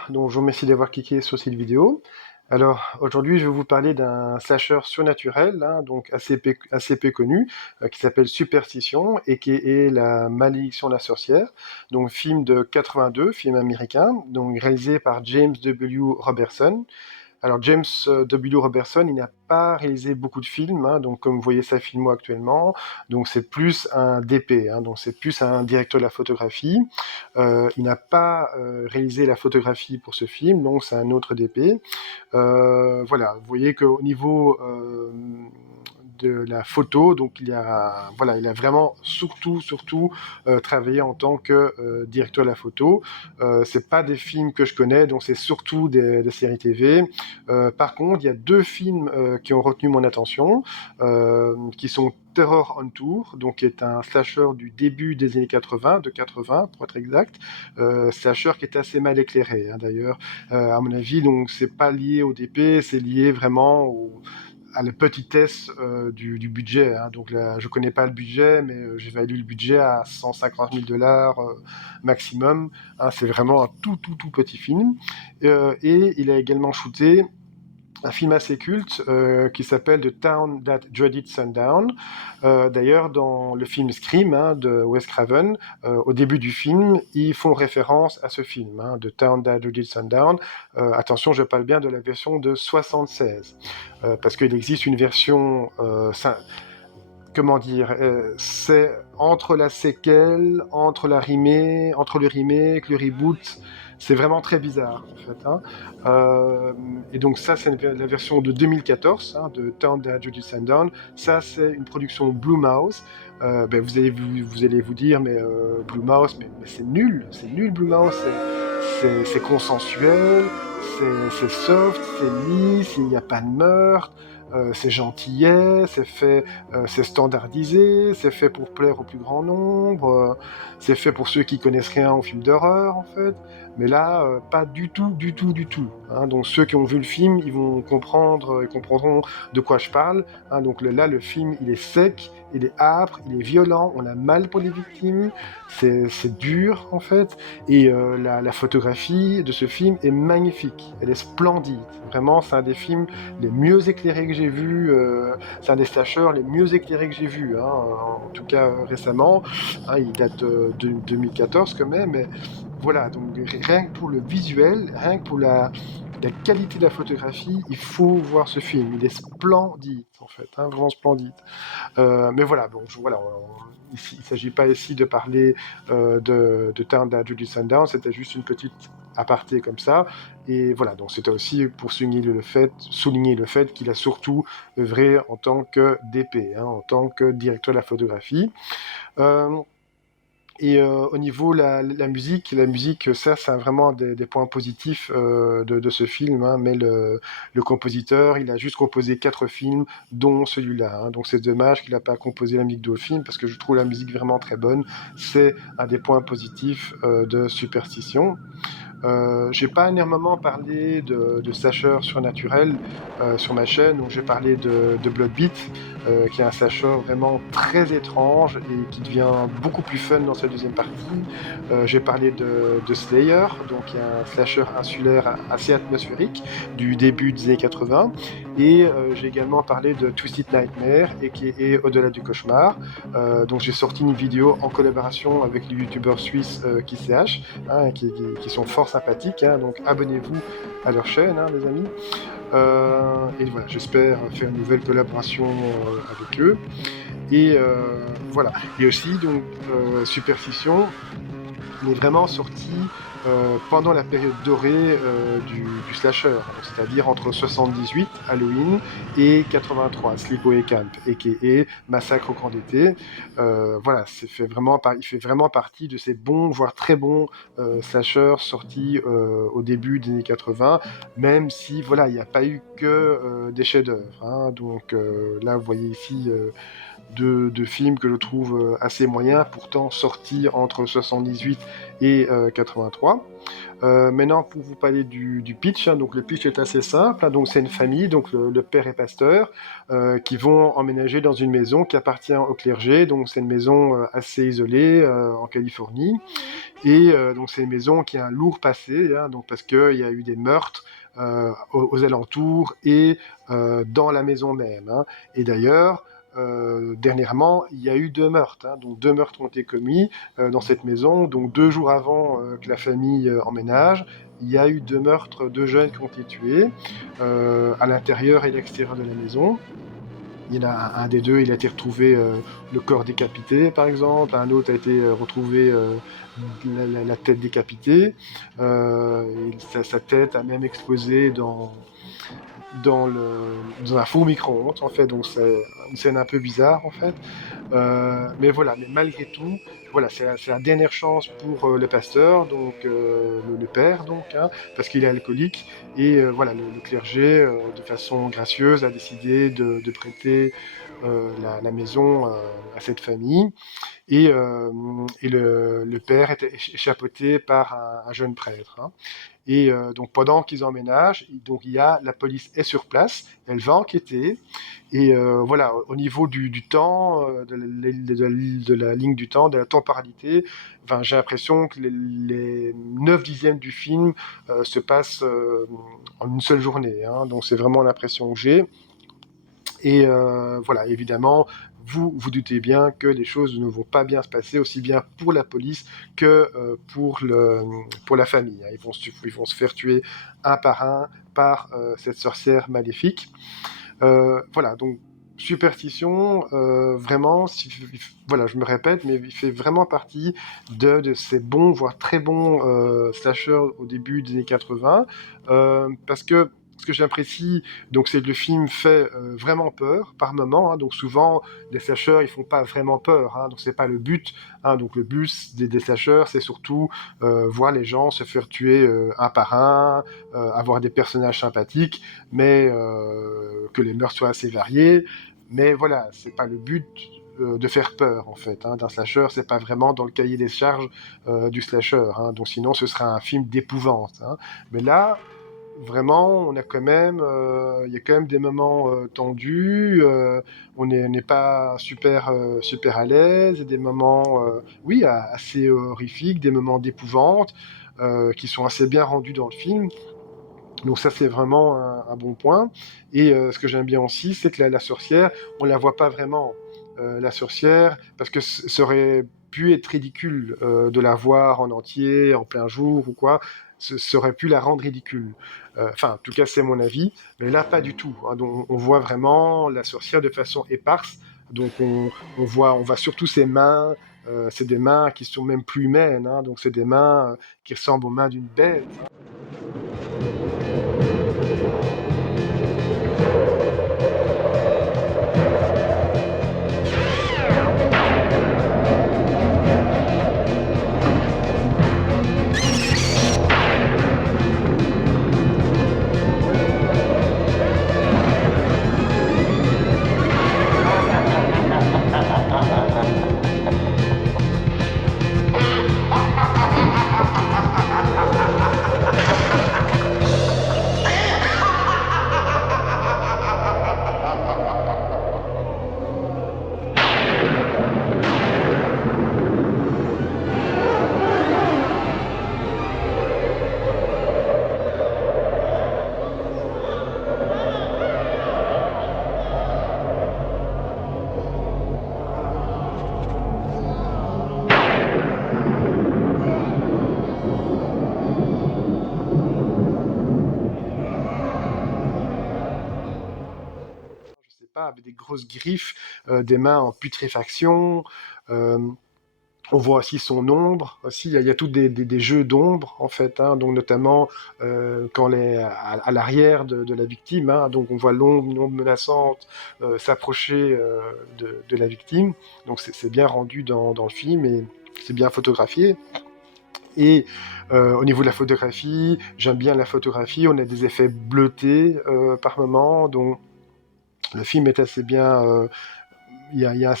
Bonjour, donc je vous remercie d'avoir cliqué sur cette vidéo. Alors aujourd'hui je vais vous parler d'un slasher surnaturel, hein, donc assez peu connu, qui s'appelle Superstition et qui est La Malédiction de la sorcière, donc film de 82, film américain, donc réalisé par James W. Robertson. Alors James W. Robertson, il n'a pas réalisé beaucoup de films, hein, donc comme vous voyez sa filmo actuellement, donc c'est plus un DP, hein, donc c'est plus un directeur de la photographie. Il n'a pas réalisé la photographie pour ce film, donc c'est un autre DP. Voilà, vous voyez qu'au niveau de la photo, donc voilà, il a vraiment surtout travaillé en tant que directeur de la photo. C'est pas des films que je connais, donc c'est surtout des séries TV. Par contre, il y a deux films qui ont retenu mon attention, qui sont Terror on Tour, donc qui est un slasher du début des années 80, de 80 pour être exact, slasher qui est assez mal éclairé, hein, d'ailleurs. À mon avis, donc c'est pas lié au DP, c'est lié vraiment à la petitesse du budget, hein. Donc là, je connais pas le budget, mais j'évalue le budget à 150 000 dollars maximum, hein. C'est vraiment un tout petit film. Et il a également shooté un film assez culte qui s'appelle The Town That Dreaded Sundown. D'ailleurs, dans le film Scream, hein, de Wes Craven, au début du film, ils font référence à ce film, hein, The Town That Dreaded Sundown. Attention, je parle bien de la version de 76, parce qu'il existe une version comment dire, c'est entre la séquelle, entre le remake, le reboot, c'est vraiment très bizarre en fait, hein. Et donc ça, c'est la version de 2014, hein, de Town That Dreaded Sundown. Ça, c'est une production Blumhouse. Ben, vous allez vous dire, mais Blumhouse, mais c'est nul Blumhouse, c'est consensuel, c'est soft, c'est lisse, il n'y a pas de meurtre. C'est gentillet, c'est standardisé, c'est fait pour plaire au plus grand nombre, c'est fait pour ceux qui connaissent rien aux films d'horreur en fait. Mais là, pas du tout, hein. Donc ceux qui ont vu le film, ils vont comprendre, ils comprendront de quoi je parle, hein. Donc là, le film, il est sec, il est âpre, il est violent, on a mal pour les victimes, c'est dur en fait. Et la photographie de ce film est magnifique, elle est splendide. Vraiment, c'est un des films les mieux éclairés que j'ai vus, c'est un des slashers les mieux éclairés que j'ai vus, hein, en tout cas récemment, hein. Il date de 2014 quand même, mais voilà, donc rien que pour le visuel, rien que pour la qualité de la photographie, il faut voir ce film, il est splendide en fait, hein, vraiment splendide. Mais voilà, bon, il ne s'agit pas ici de parler de Turn Down Judy Sundown, c'était juste une petite aparté comme ça. Et voilà, donc c'était aussi pour souligner le fait qu'il a surtout œuvré en tant que DP, hein, en tant que directeur de la photographie. Euh, au niveau la musique, ça, c'est vraiment des points positifs de ce film, hein. Mais le compositeur, il a juste composé 4 films, dont celui-là, hein. Donc c'est dommage qu'il n'a pas composé la musique d'autres films, parce que je trouve la musique vraiment très bonne. C'est un des points positifs de Superstition. J'ai pas énormément parlé de slasher surnaturel sur ma chaîne, donc j'ai parlé de Bloodbeat, qui est un slasher vraiment très étrange et qui devient beaucoup plus fun dans sa deuxième partie. J'ai parlé de Slayer, donc qui est un slasher insulaire assez atmosphérique du début des années 80. Et j'ai également parlé de Twisted Nightmare et qui est Au-delà du cauchemar. Donc j'ai sorti une vidéo en collaboration avec les youtubeurs suisses KissCH, hein, qui sont fort sympathiques, hein. Donc abonnez-vous à leur chaîne, hein, les amis. Et voilà, j'espère faire une nouvelle collaboration avec eux. Et voilà. Et aussi, donc, Superstition, il est vraiment sorti pendant la période dorée du slasher, c'est-à-dire entre 78, Halloween, et 83, Sleepaway Camp, a.k.a. Massacre au camp d'été. Voilà, il fait vraiment partie de ces bons, voire très bons slashers sortis au début des années 80, même si, voilà, il n'y a pas eu que des chefs-d'œuvre, hein. Donc là, vous voyez ici de films que je trouve assez moyens, pourtant sortis entre 78 et 83. fois. Maintenant, pour vous parler du pitch, hein, donc le pitch est assez simple, hein, donc c'est une famille, donc le père est pasteur, qui vont emménager dans une maison qui appartient au clergé, donc c'est une maison assez isolée en Californie, et donc c'est une maison qui a un lourd passé, hein, donc parce qu'il y a eu des meurtres aux alentours et dans la maison même, hein. Et d'ailleurs, dernièrement, il y a eu 2 meurtres, hein, donc 2 meurtres ont été commis dans cette maison. Donc 2 jours avant que la famille emménage, il y a eu 2 meurtres de jeunes qui ont été tués à l'intérieur et à l'extérieur de la maison. Il y en a un des deux, il a été retrouvé le corps décapité, par exemple. Un autre a été retrouvé la tête décapitée. Sa tête a même explosé dans un four micro-ondes, en fait. Donc c'est une scène un peu bizarre, en fait. Mais voilà, mais malgré tout, voilà, c'est la dernière chance pour le pasteur, donc le père, donc, hein, parce qu'il est alcoolique. Et voilà, le clergé, de façon gracieuse, a décidé de prêter la maison à cette famille. Et le père était chapeauté par un jeune prêtre, hein. Et donc pendant qu'ils emménagent, donc la police est sur place, elle va enquêter. Et voilà, au niveau du temps, de la ligne du temps, de la temporalité, enfin, j'ai l'impression que les 9 dixièmes du film se passent en une seule journée, hein. Donc c'est vraiment l'impression que j'ai. Et voilà, évidemment, vous doutez bien que les choses ne vont pas bien se passer, aussi bien pour la police que pour la famille, hein. Ils vont se faire tuer un par un par cette sorcière maléfique. Voilà, donc superstition, vraiment, voilà, je me répète, mais il fait vraiment partie de ces bons, voire très bons slashers au début des années 80, parce que ce que j'apprécie, donc, c'est que le film fait vraiment peur par moment, hein. Donc souvent, les slashers, ils font pas vraiment peur, hein, donc c'est pas le but, hein. Donc le but des slashers, c'est surtout voir les gens se faire tuer un par un, avoir des personnages sympathiques, mais que les mœurs soient assez variées. Mais voilà, c'est pas le but de faire peur, en fait, hein, d'un slasher. C'est pas vraiment dans le cahier des charges du slasher, hein. Donc sinon, ce sera un film d'épouvante, hein. Mais là, vraiment, il y a quand même des moments tendus. On n'est pas super à l'aise. Et des moments, oui, assez horrifiques, des moments d'épouvante qui sont assez bien rendus dans le film. Donc ça, c'est vraiment un bon point. Et ce que j'aime bien aussi, c'est que la sorcière, on la voit pas vraiment, la sorcière, parce que ça aurait pu être ridicule de la voir en entier, en plein jour ou quoi. Ça aurait pu la rendre ridicule. Enfin, en tout cas, c'est mon avis. Mais là, pas du tout, hein. Donc, on voit vraiment la sorcière de façon éparse. Donc on voit surtout ses mains. C'est des mains qui sont même plus humaines, hein. Donc c'est des mains qui ressemblent aux mains d'une bête. Je sais pas, avec des grosses griffes, des mains en putréfaction. euh, on voit aussi son ombre. Aussi, il y a tous des jeux d'ombre, en fait, hein. Donc notamment quand elle est à l'arrière de la victime, hein. Donc on voit une ombre menaçante s'approcher de la victime. Donc c'est bien rendu dans le film et c'est bien photographié. Et au niveau de la photographie, j'aime bien la photographie. On a des effets bleutés par moments, donc le film est assez bien il y a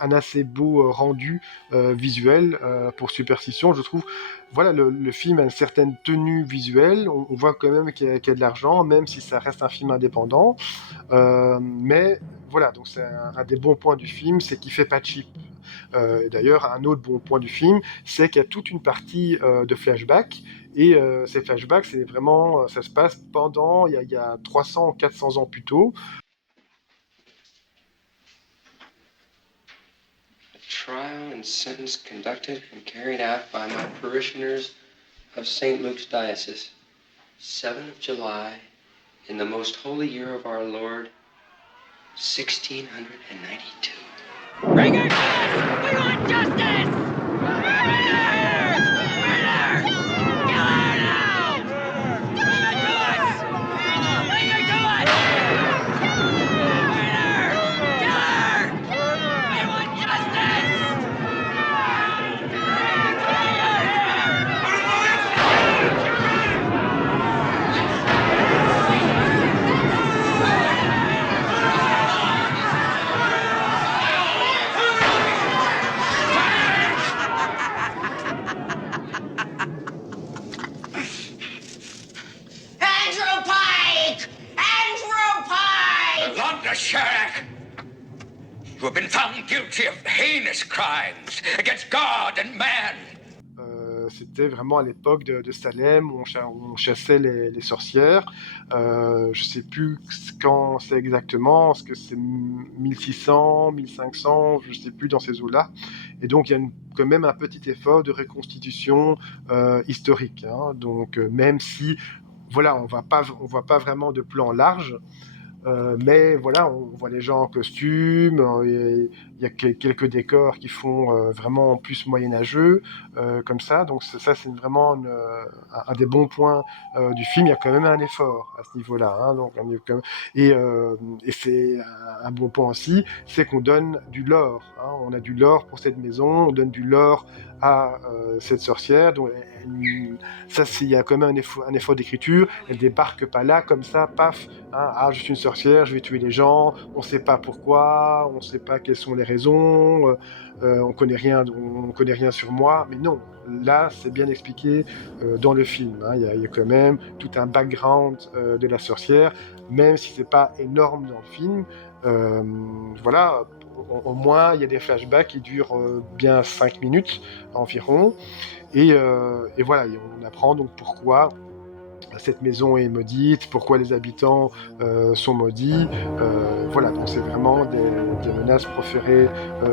un assez beau rendu visuel pour Superstition, je trouve. Voilà, le film a une certaine tenue visuelle, on voit quand même qu'il y a de l'argent, même si ça reste un film indépendant. Mais voilà, donc c'est un des bons points du film, c'est qu'il fait pas cheap. D'ailleurs, un autre bon point du film, c'est qu'il y a toute une partie de flashback. Et ces flashbacks, c'est vraiment, ça se passe pendant, il y a 300, 400 ans plus tôt. Trial and sentence conducted and carried out by my parishioners of St. Luke's Diocese, 7th of July, in the most holy year of our Lord, 1692. Bring her justice! We want justice! Murder! Murder! Kill her now! Bring her to us! Bring her to us! Murder! Kill her! We want justice! Andrew Pike! Andrew Pike! Londra Sherlock! You have been found guilty of heinous crimes against God and man. C'était vraiment à l'époque de Salem où on chassait les sorcières. Je sais plus quand c'est exactement, est-ce que c'est 1600, 1500, je sais plus dans ces eaux-là. Et donc il y a quand même un petit effort de reconstitution historique, hein. Donc même si voilà, on voit pas vraiment de plan large. Mais voilà, on voit les gens en costume, il y a quelques décors qui font vraiment plus moyenâgeux, comme ça. Donc ça c'est vraiment un des bons points du film. Il y a quand même un effort à ce niveau-là, hein, donc, et c'est un bon point aussi, c'est qu'on donne du lore, hein. On a du lore pour cette maison, on donne du lore à cette sorcière. Donc ça, il y a quand même un effort d'écriture. Elle débarque pas là comme ça, paf, hein, ah je suis une sorcière, je vais tuer les gens, on sait pas pourquoi, on sait pas quelles sont les raisons, on connaît rien sur moi, mais non, là c'est bien expliqué dans le film, hein. Il y a quand même tout un background de la sorcière, même si c'est pas énorme dans le film. Voilà, au moins il y a des flashbacks qui durent bien 5 minutes environ, et voilà, et on apprend donc pourquoi cette maison est maudite, pourquoi les habitants sont maudits. Voilà, donc c'est vraiment des menaces proférées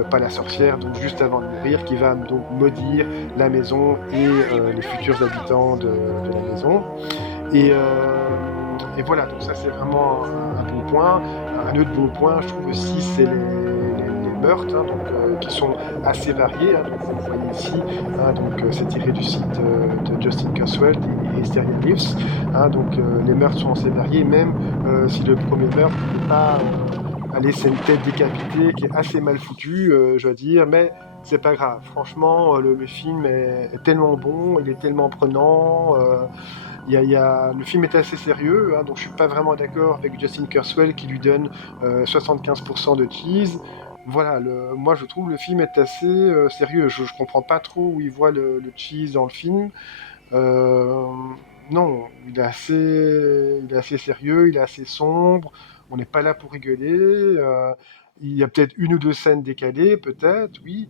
par la sorcière, donc juste avant de mourir, qui va donc maudire la maison et les futurs habitants de la maison. Et voilà, donc ça c'est vraiment un bon point. Un autre bon point, je trouve aussi, c'est les meurtres, hein, donc, qui sont assez variés, hein, donc vous le voyez ici, hein, donc c'est tiré du site de Justin Kurzweil et Hysteria Lives, hein, donc les meurtres sont assez variés, même si le premier meurtre n'est pas... allez, c'est une tête décapitée qui est assez mal foutue, je dois dire, mais c'est pas grave. Franchement, le film est tellement bon, il est tellement prenant. Le film est assez sérieux, hein, donc je suis pas vraiment d'accord avec Justin Kurzweil qui lui donne 75% de cheese. Voilà, moi je trouve le film est assez sérieux. Je comprends pas trop où il voit le cheese dans le film. Euh, non, il est assez sérieux, il est assez sombre. On n'est pas là pour rigoler. Il y a peut-être une ou deux scènes décalées, peut-être, oui.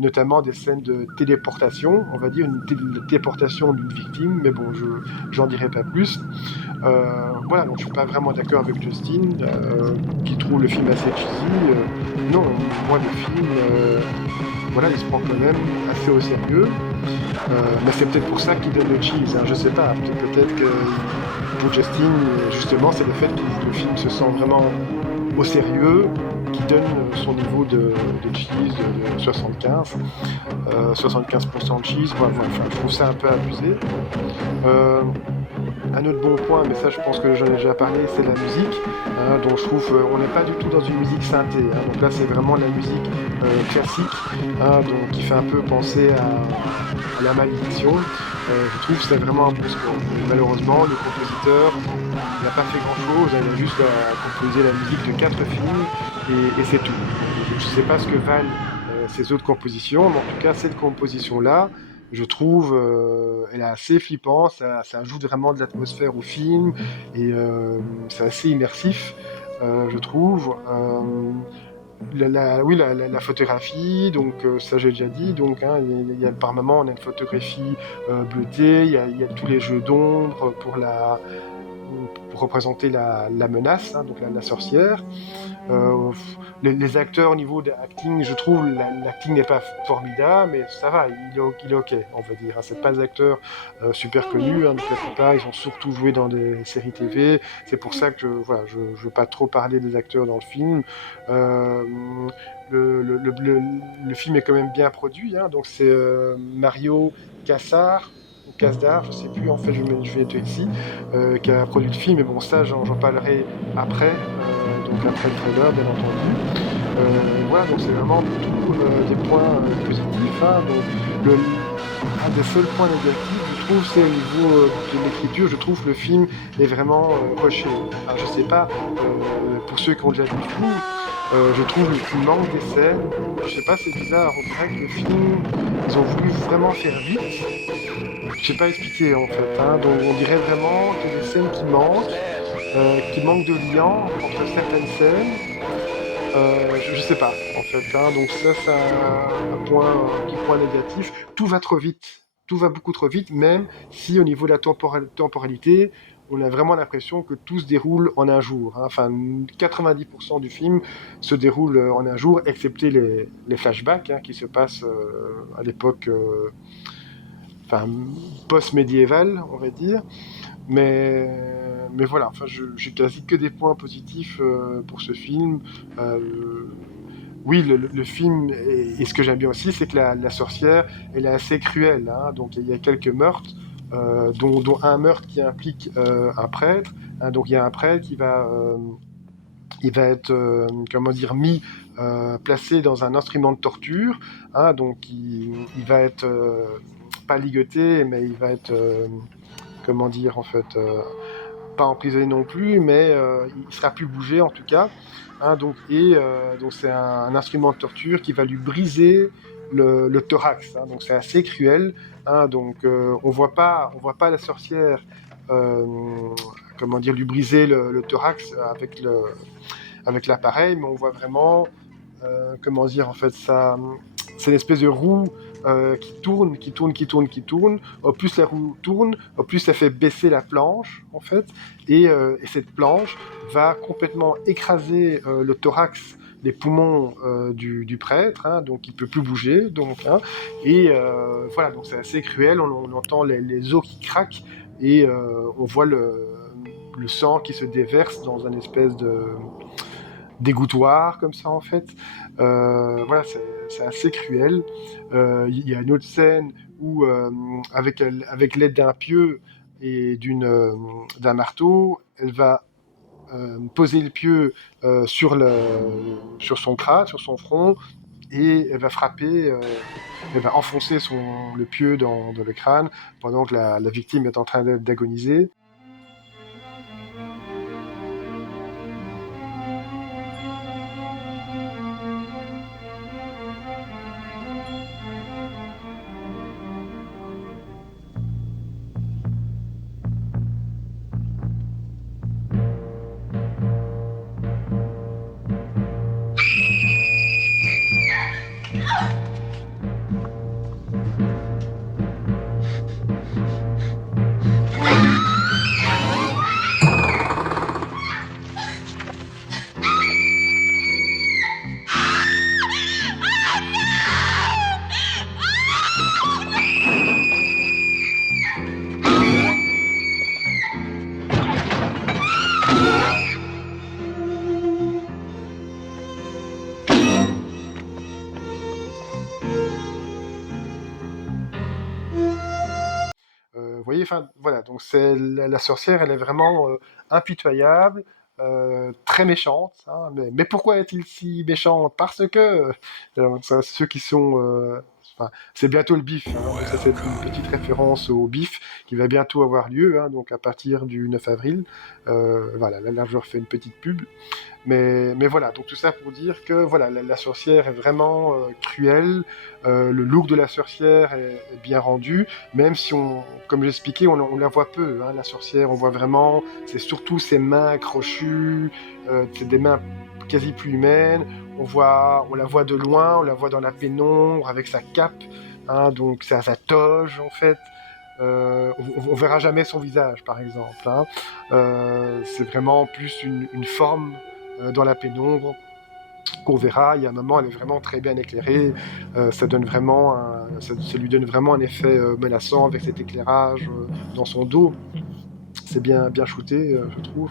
Notamment des scènes de téléportation, on va dire une téléportation d'une victime, mais bon, j'en dirai pas plus. Voilà, donc je suis pas vraiment d'accord avec Justin, qui trouve le film assez cheesy. Non, moi le film, voilà, il se prend quand même assez au sérieux. Mais c'est peut-être pour ça qu'il donne le cheese, hein, je sais pas. Peut-être que pour Justin, justement, c'est le fait que le film se sent vraiment au sérieux, qui donne son niveau de cheese de 75, 75% de cheese, voilà, enfin, je trouve ça un peu abusé. Un autre bon point, mais ça je pense que j'en ai déjà parlé, c'est la musique, hein, dont je trouve on n'est pas du tout dans une musique synthé, hein, donc là c'est vraiment la musique classique, hein, donc qui fait un peu penser à la malédiction. je trouve que c'est vraiment un bon score. Malheureusement, le compositeur n'a pas fait grand-chose, il a juste composé la musique de 4 films et c'est tout. Je ne sais pas ce que valent ces autres compositions, mais en tout cas, cette composition-là, je trouve, elle est assez flippante, ça ajoute vraiment de l'atmosphère au film et c'est assez immersif, je trouve. Oui, la photographie, donc ça j'ai déjà dit. Donc, hein, par moment, on a une photographie bleutée, il y a tous les jeux d'ombre pour représenter la menace, hein, donc la sorcière. Euh, les acteurs au niveau de acting, je trouve l'acting n'est pas formidable, mais ça va, il est ok, on va dire. Hein. C'est pas des acteurs super connus, hein, donc la plupart ils ont surtout joué dans des séries TV. C'est pour ça que voilà, je veux pas trop parler des acteurs dans le film. Euh, le film est quand même bien produit, hein, donc c'est Mario Kassar ou Kasdar, je sais plus, en fait je vais être ici, qui a produit le film, mais bon ça j'en parlerai après, donc après le trailer bien entendu. Voilà, donc c'est vraiment tout des points positifs. Hein, donc, un des seuls points négatifs, je trouve, c'est au niveau de l'écriture. Je trouve que le film est vraiment rushé. Enfin, je sais pas, pour ceux qui ont déjà vu le film, je trouve qu'il manque des scènes. Je sais pas, c'est bizarre. On dirait que le film, ils ont voulu vraiment faire vite. Je sais pas expliquer en fait. Hein, donc on dirait vraiment qu'il y a des scènes qui manquent de lien entre certaines scènes. Je sais pas, en fait. Hein, donc ça, c'est un petit point négatif. Tout va trop vite. Tout va beaucoup trop vite, même si au niveau de la temporalité, on a vraiment l'impression que tout se déroule en un jour. Hein. Enfin, 90% du film se déroule en un jour, excepté les flashbacks hein, qui se passent à l'époque enfin, post-médiévale, on va dire. Mais voilà, enfin, j'ai quasi que des points positifs pour ce film. Euh, oui, le film, et ce que j'aime bien aussi, c'est que la sorcière, elle est assez cruelle. Hein, donc il y a quelques meurtres, dont un meurtre qui implique un prêtre. Hein, donc il y a un prêtre il va être, comment dire, placé dans un instrument de torture. Hein, donc il va être pas ligoté, mais il va être, comment dire, en fait, pas emprisonné non plus, mais il sera plus bougé en tout cas. Hein, donc c'est un instrument de torture qui va lui briser le thorax. Hein, donc c'est assez cruel. Hein, donc on voit pas la sorcière, euh, comment dire, lui briser le thorax avec l'appareil, mais on voit vraiment, comment dire, en fait, ça, c'est une espèce de roue qui tourne, qui tourne, qui tourne, qui tourne. Au plus la roue tourne, au plus ça fait baisser la planche, en fait, et cette planche va complètement écraser le thorax, les poumons du prêtre, hein, donc il peut plus bouger, donc, hein, et voilà, donc c'est assez cruel. On entend les os qui craquent et on voit le sang qui se déverse dans un espèce de dégouttoir comme ça en fait. Voilà, c'est assez cruel. Il y a une autre scène où, avec l'aide d'un pieu et d'un marteau, elle va poser le pieu sur son crâne, sur son front, et elle va frapper, elle va enfoncer le pieu dans le crâne pendant que la victime est en train d'agoniser. Vous voyez, enfin, voilà, donc la sorcière, elle est vraiment impitoyable, très méchante. Hein, mais pourquoi est-il si méchant? Parce que ceux qui sont, Enfin, c'est bientôt le BIF, hein, donc ça c'est une petite référence au BIF qui va bientôt avoir lieu, hein, donc à partir du 9 avril. Voilà, là je refais une petite pub. Mais voilà, donc tout ça pour dire que voilà, la sorcière est vraiment cruelle, le look de la sorcière est bien rendu, même si comme j'expliquais, on la voit peu, hein, la sorcière, on voit vraiment, c'est surtout ses mains crochues, c'est des mains quasi plus humaines, on la voit de loin, on la voit dans la pénombre avec sa cape, hein, donc c'est à sa toge en fait. On verra jamais son visage, par exemple, hein. C'est vraiment plus une forme dans la pénombre qu'on verra. Il y a un moment, elle est vraiment très bien éclairée. Ça lui donne vraiment un effet menaçant avec cet éclairage dans son dos. C'est bien shooté, je trouve.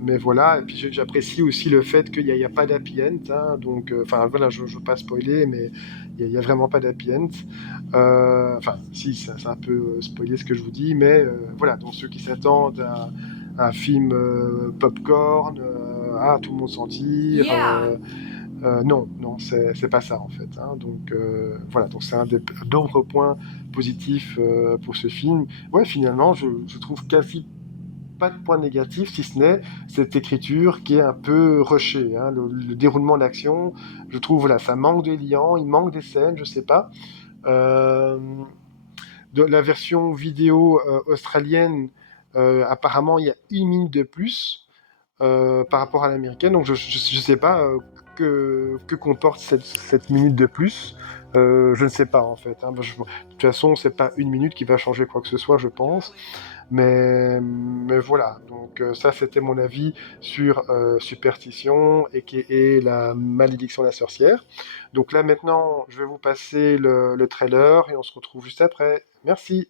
Mais voilà, et puis j'apprécie aussi le fait qu'il n'y a pas d'happy end, hein, donc, enfin voilà, je ne veux pas spoiler, mais il n'y a vraiment pas d'happy end. Enfin, si, c'est un peu spoiler ce que je vous dis, mais voilà, donc ceux qui s'attendent à un film popcorn, tout le monde s'en tire, non, c'est pas ça en fait, hein, donc voilà, donc c'est un d'autres points positifs pour ce film. Ouais, finalement, je trouve quasi pas de point négatif, si ce n'est cette écriture qui est un peu rushée, hein, le déroulement d'action, je trouve, voilà, ça manque de liant, il manque des scènes, je sais pas. Euh, de la version vidéo australienne, apparemment, il y a 1 minute de plus par rapport à l'américaine, donc je sais pas que comporte cette minute de plus. Je ne sais pas en fait, hein. De toute façon, c'est pas 1 minute qui va changer quoi que ce soit, je pense. Mais voilà, donc ça c'était mon avis sur Superstition et qui est la malédiction de la sorcière. Donc là maintenant, je vais vous passer le trailer et on se retrouve juste après. Merci.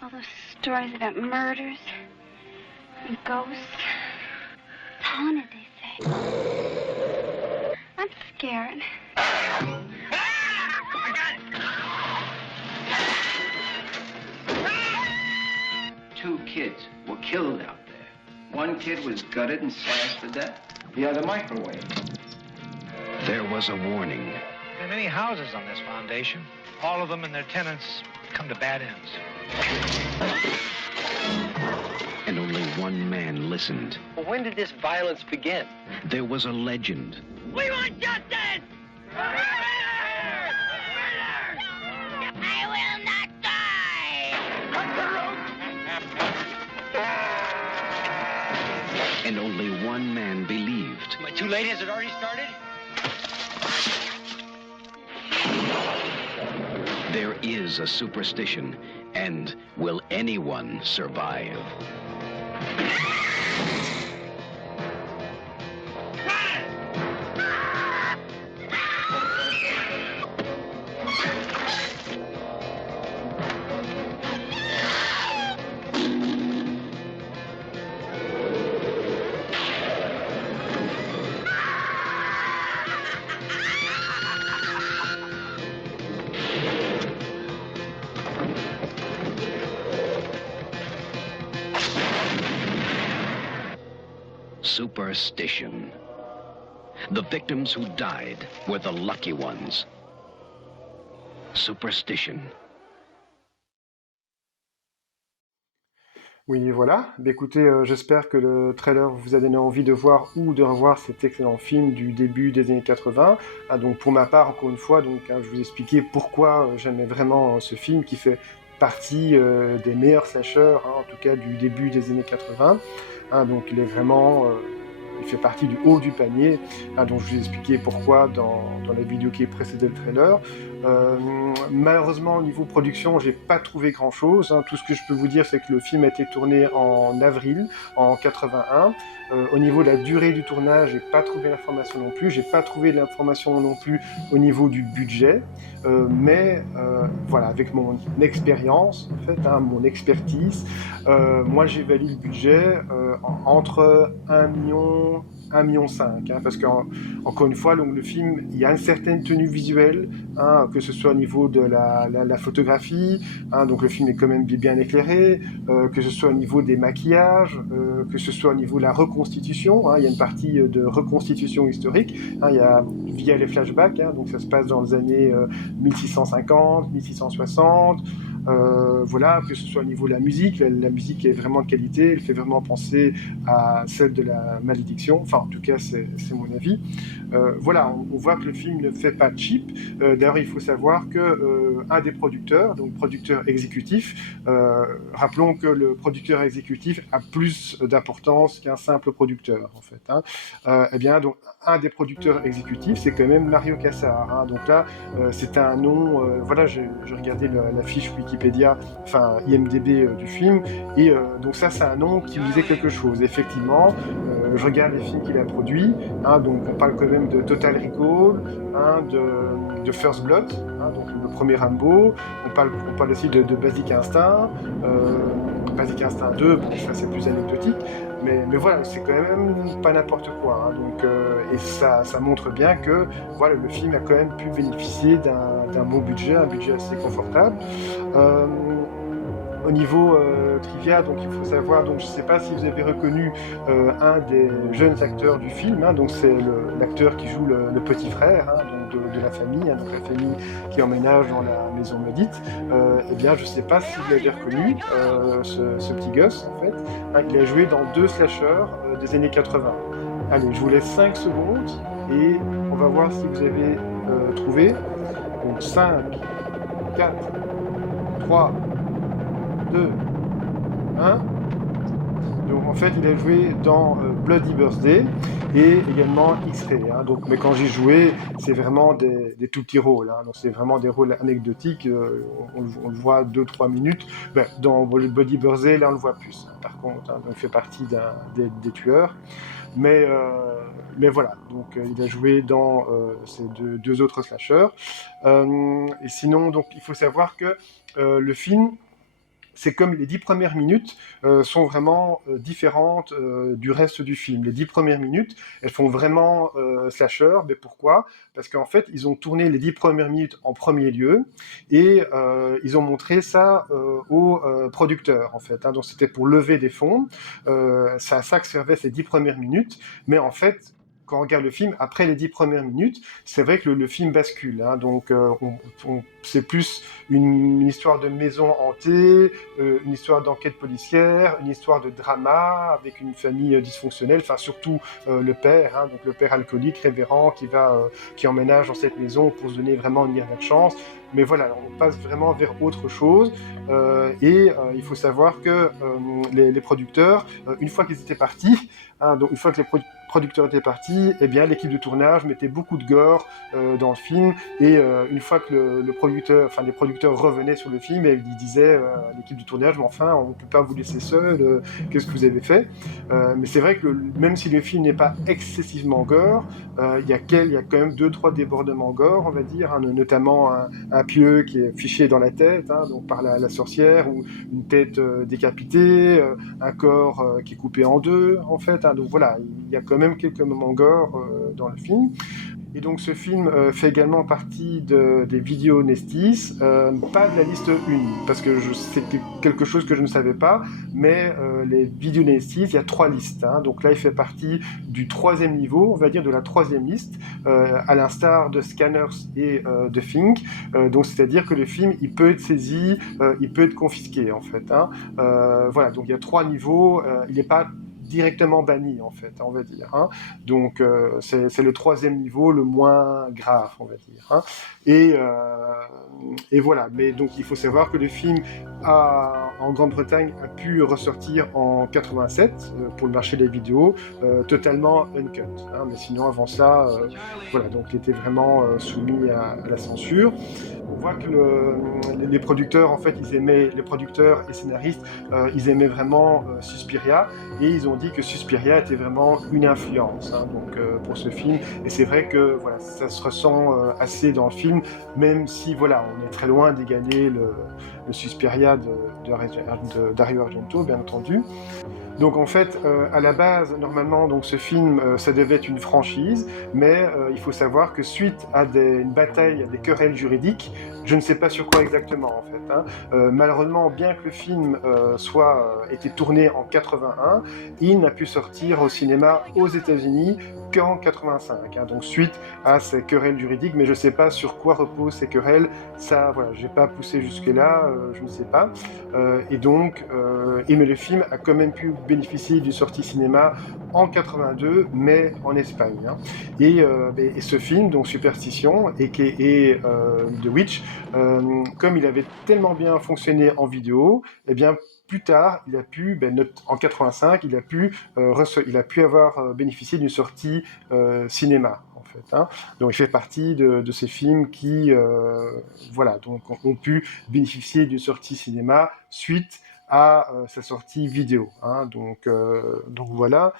All those stories about murders and ghosts. Haunted, they say. I'm scared. Two kids were killed out there. One kid was gutted and slashed to death. The other microwaved. There was a warning. There are many houses on this foundation. All of them and their tenants come to bad ends. And only one man listened. Well, when did this violence begin? There was a legend. We want justice! Murder! I will not die! And only one man believed. Am I too late? Has it already started? There is a superstition, and will anyone survive? Superstition. The victims who died were the lucky ones. Superstition. Oui, voilà. Bah, écoutez, j'espère que le trailer vous a donné envie de voir ou de revoir cet excellent film du début des années 80. Ah, donc pour ma part, encore une fois, donc, hein, je vous expliquais pourquoi j'aimais vraiment ce film qui fait partie des meilleurs slashers, hein, en tout cas du début des années 80. Hein, donc il est vraiment... il fait partie du haut du panier, hein, donc je vous ai expliqué pourquoi dans la vidéo qui précédait le trailer. Malheureusement, au niveau production, j'ai pas trouvé grand-chose, hein. Tout ce que je peux vous dire, c'est que le film a été tourné en avril, en 81. Au niveau de la durée du tournage, j'ai pas trouvé l'information non plus. J'ai pas trouvé l'information non plus au niveau du budget. Mais voilà, avec mon expérience, en fait, hein, mon expertise, moi j'évalue le budget entre 1 million 1,5 million, parce qu'encore une fois, donc, le film, il y a une certaine tenue visuelle, que ce soit au niveau de la photographie, donc le film est quand même bien éclairé, que ce soit au niveau des maquillages, que ce soit au niveau de la reconstitution, il y a une partie de reconstitution historique, il y a via les flashbacks, donc ça se passe dans les années 1650, 1660, voilà, que ce soit au niveau de la musique est vraiment de qualité, elle fait vraiment penser à celle de la malédiction, enfin en tout cas c'est mon avis. Voilà, on voit que le film ne fait pas cheap. D'ailleurs, il faut savoir que un des producteurs, donc producteur exécutif, rappelons que le producteur exécutif a plus d'importance qu'un simple producteur en fait. Eh bien, donc un des producteurs exécutifs, c'est quand même Mario Kassar. Donc là, c'est un nom. Voilà, j'ai regardé la fiche Wikipédia, enfin IMDb du film, et donc ça, c'est un nom qui me disait quelque chose. Effectivement, je regarde les films qu'il a produits. Donc on parle quand même de Total Recall, de First Blood, donc le premier Rambo. On parle aussi de Basic Instinct, Basic Instinct 2, bon, ça c'est plus anecdotique, mais voilà, c'est quand même pas n'importe quoi. Donc, et ça montre bien que voilà, le film a quand même pu bénéficier d'un bon budget, un budget assez confortable. Au niveau trivia, donc il faut savoir, donc je ne sais pas si vous avez reconnu un des jeunes acteurs du film, donc c'est l'acteur qui joue le petit frère donc de la famille, donc la famille qui emménage dans la maison maudite. Eh bien, je ne sais pas si vous l'avez reconnu, ce petit gosse en fait. Il a joué dans 2 slashers des années 80. Allez, je vous laisse 5 secondes et on va voir si vous avez trouvé. Donc 5, 4, 3, 2, 1. Donc en fait, il a joué dans Bloody Birthday et également X-Ray. Donc, mais quand j'ai joué, c'est vraiment des tout petits rôles. Donc c'est vraiment des rôles anecdotiques. On le voit 2-3 minutes. Dans Bloody Birthday, là, on le voit plus. Par contre, donc, il fait partie des tueurs. Mais voilà, donc il a joué dans ces deux autres slashers. Et sinon, donc il faut savoir que le film, c'est comme les 10 premières minutes sont vraiment différentes du reste du film. Les 10 premières minutes, elles font vraiment slasher. Mais pourquoi ? Parce qu'en fait, ils ont tourné les 10 premières minutes en premier lieu et ils ont montré ça aux producteurs, en fait. Donc c'était pour lever des fonds. C'est à ça que servaient ces 10 premières minutes. Mais en fait, quand on regarde le film, après les 10 premières minutes, c'est vrai que le film bascule. Donc, c'est plus une histoire de maison hantée, une histoire d'enquête policière, une histoire de drama avec une famille dysfonctionnelle, enfin surtout le père, donc le père alcoolique, révérend, qui emménage dans cette maison pour se donner vraiment une dernière chance. Mais voilà, on passe vraiment vers autre chose. Et il faut savoir que les producteurs, une fois qu'ils étaient partis, donc une fois que les producteurs étaient partis, eh bien l'équipe de tournage mettait beaucoup de gore dans le film. Et une fois que les producteurs revenaient sur le film, et ils disaient à l'équipe de tournage, mais enfin, on ne peut pas vous laisser seul. Qu'est-ce que vous avez fait ? Mais c'est vrai que même si le film n'est pas excessivement gore, il y a quand même 2-3 débordements gore, on va dire, notamment un pieu qui est fiché dans la tête, donc par la sorcière, ou une tête décapitée, un corps qui est coupé en 2, en fait. Donc voilà, il y a quand même quelques moments gore dans le film. Et donc ce film fait également partie des vidéos Nestis, pas de la liste 1, parce que c'est quelque chose que je ne savais pas, mais les vidéos Nestis, il y a 3 listes. Donc là, il fait partie du 3e niveau, on va dire de la 3e liste, à l'instar de Scanners et de Think. Donc c'est-à-dire que le film, il peut être saisi, il peut être confisqué, en fait. Voilà, donc il y a 3 niveaux, il n'est pas directement banni, en fait, on va dire. Donc c'est le 3e niveau, le moins grave, on va dire. Et voilà, mais donc il faut savoir que le film en Grande-Bretagne a pu ressortir en 87 pour le marché des vidéos, totalement uncut. Mais sinon avant ça, voilà, donc il était vraiment soumis à la censure. On voit que les producteurs, en fait, les producteurs et scénaristes, ils aimaient vraiment Suspiria, et ils ont dit que Suspiria était vraiment une influence donc, pour ce film. Et c'est vrai que voilà, ça se ressent assez dans le film, même si voilà, on est très loin d'égaler le Suspiria Dario Argento, bien entendu. Donc en fait, à la base, normalement, donc ce film, ça devait être une franchise, mais il faut savoir que suite à une bataille, à des querelles juridiques, je ne sais pas sur quoi exactement en fait, hein, malheureusement, bien que le film soit été tourné en 81, il n'a pu sortir au cinéma aux États-Unis qu'en 85, hein, donc suite à ces querelles juridiques, mais je ne sais pas sur quoi reposent ces querelles, ça, voilà, j'ai pas poussé jusque-là, je ne sais pas, et donc, mais le film a quand même pu bénéficier d'une sortie cinéma en 82, mais en Espagne, hein. Et ce film, donc Superstition, et The Witch, comme il avait tellement bien fonctionné en vidéo, eh bien, plus tard, il a pu, en 85, il a pu avoir bénéficié d'une sortie cinéma, en fait, hein. Donc, il fait partie de ces films qui, voilà, donc, ont pu bénéficier d'une sortie cinéma suite à sa sortie vidéo, hein. Donc voilà.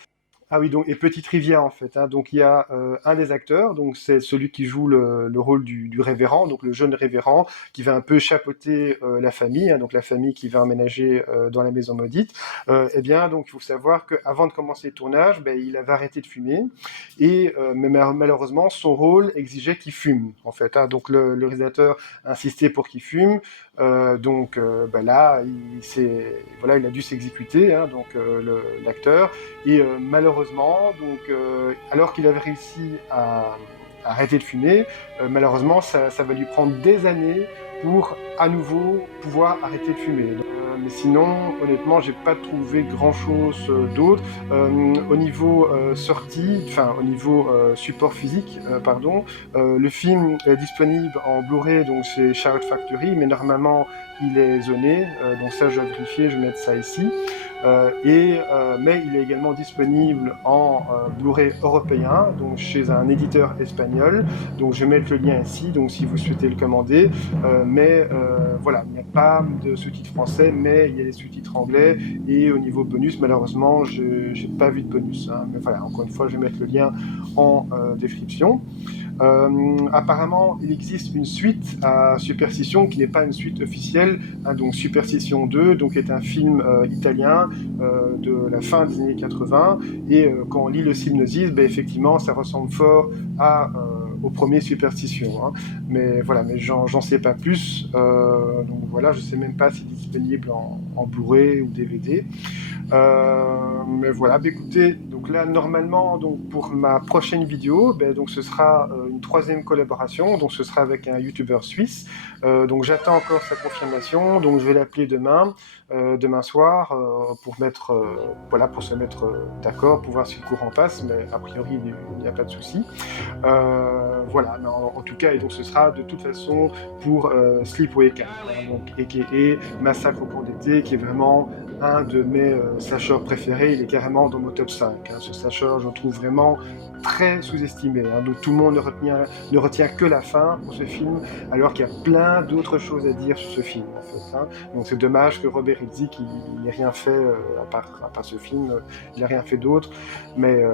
Ah oui, donc, et petite trivia en fait, hein, donc il y a un des acteurs, donc c'est celui qui joue le rôle du révérend, donc le jeune révérend qui va un peu chapeauter la famille, hein, donc la famille qui va emménager dans la maison maudite. Eh bien, donc il faut savoir qu'avant de commencer le tournage, il avait arrêté de fumer, et mais malheureusement son rôle exigeait qu'il fume en fait, hein, donc le réalisateur insistait pour qu'il fume. Là, il a dû s'exécuter, hein, donc l'acteur. Et malheureusement, donc, alors qu'il avait réussi à arrêter de fumer, malheureusement, ça va lui prendre des années pour à nouveau pouvoir arrêter de fumer. Mais sinon, honnêtement, j'ai pas trouvé grand-chose d'autre. Au niveau au niveau support physique, le film est disponible en Blu-ray, donc chez Shout Factory, mais normalement, il est zoné, donc ça, je vais vérifier, je vais mettre ça ici. Mais il est également disponible en Blu-ray européen, donc chez un éditeur espagnol. Donc je vais mettre le lien ici, donc si vous souhaitez le commander. Voilà, il n'y a pas de sous-titres français, mais il y a des sous-titres anglais. Et au niveau bonus, malheureusement, je n'ai pas vu de bonus, hein. Mais voilà, encore une fois, je vais mettre le lien en description. Apparemment, il existe une suite à Superstition qui n'est pas une suite officielle, hein, donc Superstition 2, donc est un film italien de la fin des années 80, et quand on lit le synopsis, effectivement, ça ressemble fort au premier Superstition, hein. Mais voilà, mais j'en sais pas plus, donc voilà, je sais même pas s'il est disponible en Blu-ray ou DVD. Mais voilà, écoutez, donc là normalement, donc pour ma prochaine vidéo, donc ce sera une troisième collaboration, donc ce sera avec un youtubeur suisse. Donc j'attends encore sa confirmation, donc je vais l'appeler demain soir pour se mettre d'accord, pour voir si le courant passe, mais a priori il n'y a pas de souci. Voilà, mais en tout cas, et donc ce sera de toute façon pour Sleepaway Camp, hein, donc aka Massacre au cours d'été, qui est vraiment un de mes slashers préférés. Il est carrément dans mon top 5, hein. Ce slasher, je le trouve vraiment très sous-estimé, hein. Donc tout le monde ne retient que la fin pour ce film, alors qu'il y a plein d'autres choses à dire sur ce film, en fait, hein. Donc c'est dommage que Robert Hiltzik n'ait rien fait à part ce film, il n'a rien fait d'autre, mais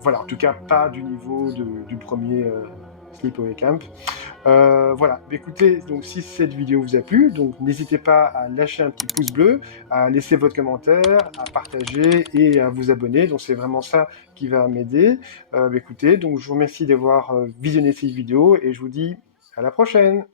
voilà, en tout cas pas du niveau du premier Sleepaway Camp. Voilà, écoutez, donc si cette vidéo vous a plu, donc n'hésitez pas à lâcher un petit pouce bleu, à laisser votre commentaire, à partager et à vous abonner, donc c'est vraiment ça qui va m'aider. Écoutez, donc je vous remercie d'avoir visionné cette vidéo et je vous dis à la prochaine.